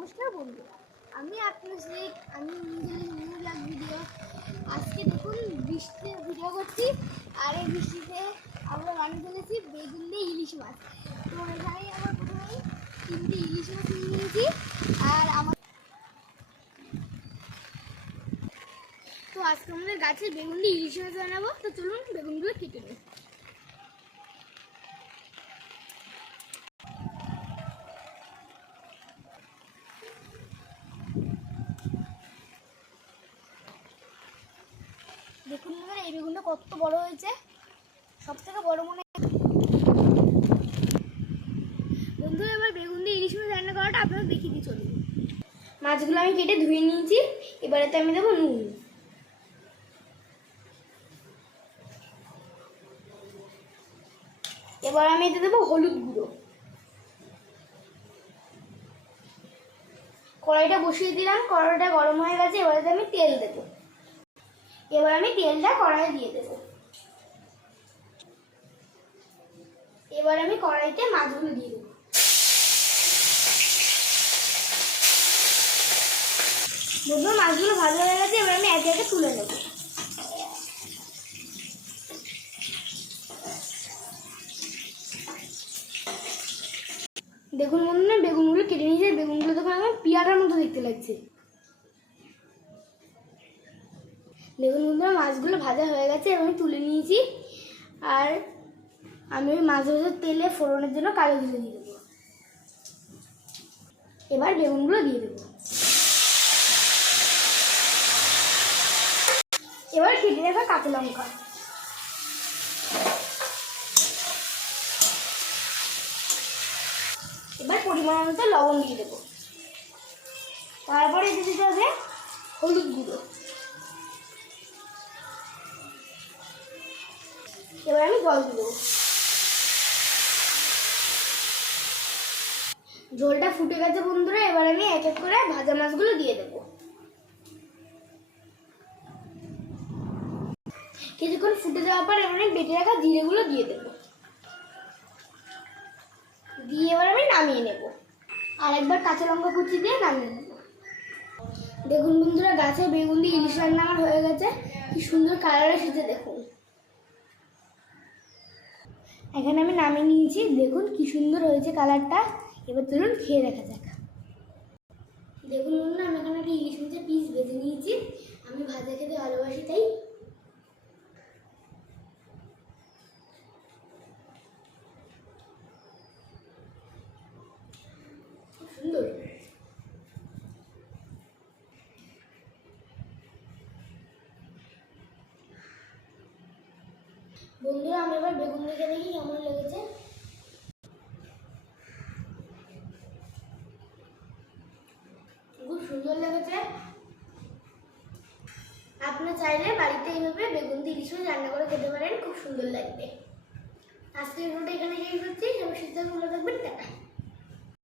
নমস্কার বন্ধুরা, আমি আপনার শেখ। আমি নিউ ব্লগ ভিডিও। আজকে দেখুন বৃষ্টিতে ভিডিও করছি, আর এই বৃষ্টিতে আমরা বানিয়ে ফেলেছি বেগুন দিয়ে ইলিশ মাছ। তো এখানে আমার প্রথমেই 3টে ইলিশ মাছ নিয়ে নিয়েছি। আর আমার তো আজকে আমাদের গাছের বেগুন দিয়ে ইলিশ মাছ বানাবো। তো চলুন বেগুনগুলো কেটে নিই। দেখুন এই বেগুনটা কত বড় হয়েছে, সব থেকে বড় মনে হয়। বন্ধুরা, এবার বেগুন দিয়ে ইলিশ মাছ রান্না করাটা আপনারা দেখিয়ে দিই। চলুন, মাছগুলো আমি কেটে ধুয়ে নিয়েছি। এবারেতে আমি দেবো নুন, এবার আমি এতে দেবো হলুদ গুঁড়ো। কড়াইটা বসিয়ে দিলাম, কড়াইটা গরম হয়ে গেছে। এবারে আমি তেল দেবো। এবার আমি তেলটা কড়াইয়ে দিয়ে দেবো। এবার আমি কড়াইতে মাছগুলো দিয়ে দেবো। বন্ধুরা, মাছগুলো ভালো হয়ে গেছে। এবার আমি একে একে তুলে নেবো। দেখুন বন্ধুরা, বেগুনগুলো কেটে নিয়েছে। বেগুনগুলো তখন আমার পেয়ারার মতো দেখতে লাগছে। দেখুন বন্ধুরা, মাছগুলো ভাজা হয়ে গেছে, আমি তুলে নিয়েছি। আর আমি ওই মাছ ভাজার তেলে ফোড়নের জন্য কালো জিরে দিয়ে দেবো। এবার বেগুনগুলো দিয়ে দেবো। এবার কেটে রাখা কাঁচা লঙ্কা, এবার পরিমাণ মতো লবণ দিয়ে দেবো। তারপরে দিয়ে দিতে হবে হলুদ গুঁড়ো। এবার আমি জল দিয়ে দেবো। ঝোলটা ফুটে গেছে বন্ধুরা। এবার আমি এক এক করে ভাজা মাছগুলো দিয়ে দেবো। কিছুক্ষণ ফুটে যাওয়ার পর এবার আমি বেটে রাখা জিরেগুলো দিয়ে দেবো। দিয়ে এবার আমি নামিয়ে নেব। আর একবার কাঁচা লঙ্কা কুচি দিয়ে নামিয়ে নেব। দেখুন বন্ধুরা, গাছে বেগুন দিয়ে ইলিশ রান্না আমার হয়ে গেছে। কি সুন্দর কালার এসেছে দেখুন। এখানে আমি নামিয়ে নিয়েছি। দেখুন কি সুন্দর হয়েছে কালারটা। এবার চলুন খেয়ে দেখা যাক। দেখুন বন্ধুরা, আমি এখানে একটা ইলিশ মাছের পিস ভেজে নিয়েছি। আমি ভাজা খেতে ভালোবাসি, তাই সুন্দর। বন্ধুরা, আমি এবার বেগুন দেখে দেখি কেমন লেগেছে। খুব সুন্দর লেগেছে। আপনারা চাইলে বাড়িতে এইভাবে বেগুন দিয়ে ইলিশ মাছ রান্না করে খেতে পারেন, খুব সুন্দর লাগবে। আজকের ভিডিওটা এখানে শেষ করছি। সবাই সুস্থ ভালো থাকবেন। টাটা।